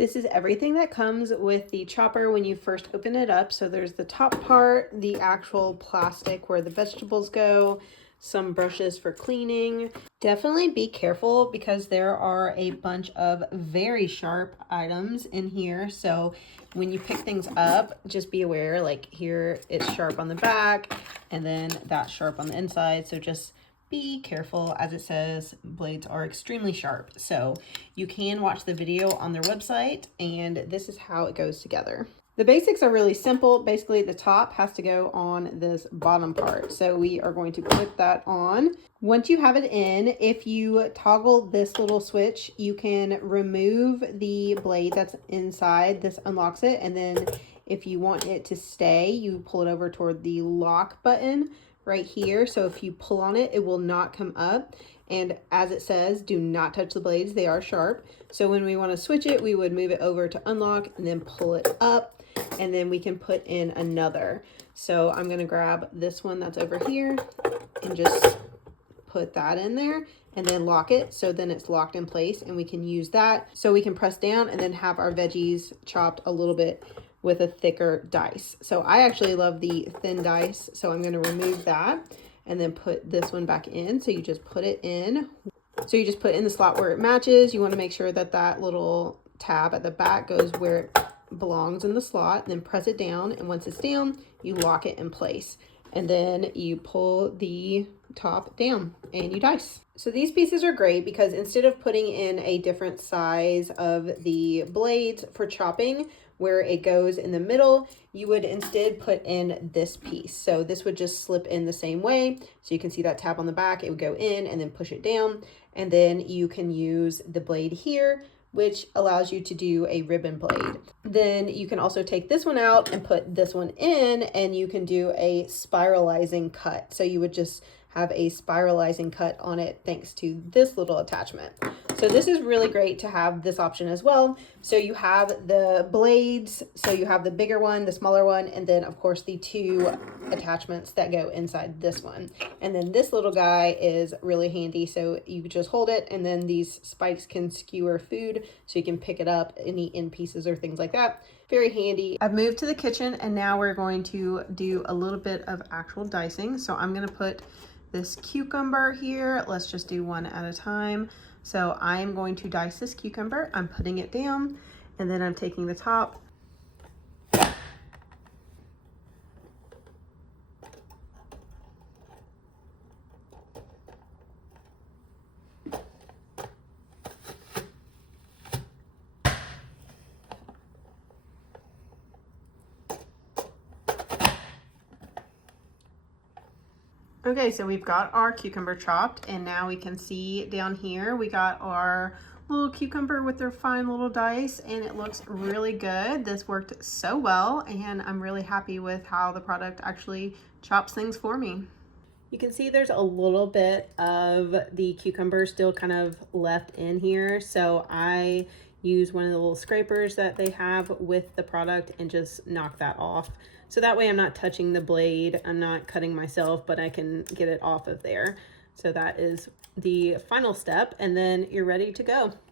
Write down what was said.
This is everything that comes with the chopper when you first open it up. So there's the top part, the actual plastic where the vegetables go, some brushes for cleaning. Definitely be careful because there are a bunch of very sharp items in here. So when you pick things up, just be aware, like here it's sharp on the back and then that's sharp on the inside. So just be careful. As it says, blades are extremely sharp. So you can watch the video on their website, and this is how it goes together. The basics are really simple. Basically, the top has to go on this bottom part. So we are going to put that on. Once you have it in, if you toggle this little switch, you can remove the blade that's inside. This unlocks it. And then if you want it to stay, you pull it over toward the lock button right here. So if you pull on it, it will not come up. And as it says, do not touch the blades. They are sharp. So when we want to switch it, we would move it over to unlock and then pull it up. And then we can put in another. So I'm going to grab this one that's over here and just put that in there and then lock it. So then it's locked in place and we can use that. So we can press down and then have our veggies chopped a little bit with a thicker dice. So I actually love the thin dice. So I'm going to remove that and then put this one back in. So you just put it in. So you just put it in the slot where it matches. You want to make sure that that little tab at the back goes where it belongs in the slot. Then press it down. And once it's down, you lock it in place. And then you pull the top down and you dice. So these pieces are great because instead of putting in a different size of the blades for chopping, where it goes in the middle, you would instead put in this piece. So this would just slip in the same way. So you can see that tab on the back, it would go in and then push it down. And then you can use the blade here, which allows you to do a ribbon blade. Then you can also take this one out and put this one in and you can do a spiralizing cut. So you would just have a spiralizing cut on it thanks to this little attachment. So this is really great to have this option as well. So you have the blades, so you have the bigger one, the smaller one, and then of course the two attachments that go inside this one. And then this little guy is really handy. So you just hold it and then these spikes can skewer food so you can pick it up and eat in pieces or things like that. Very handy. I've moved to the kitchen and now we're going to do a little bit of actual dicing. So I'm gonna put this cucumber here. Let's just do one at a time. So I'm going to dice this cucumber. I'm putting it down and then I'm taking the top. Okay, so we've got our cucumber chopped and now we can see down here, we got our little cucumber with their fine little dice and it looks really good. This worked so well and I'm really happy with how the product actually chops things for me. You can see there's a little bit of the cucumber still kind of left in here. So I use one of the little scrapers that they have with the product and just knock that off. So that way I'm not touching the blade, I'm not cutting myself, but I can get it off of there. So that is the final step and then you're ready to go.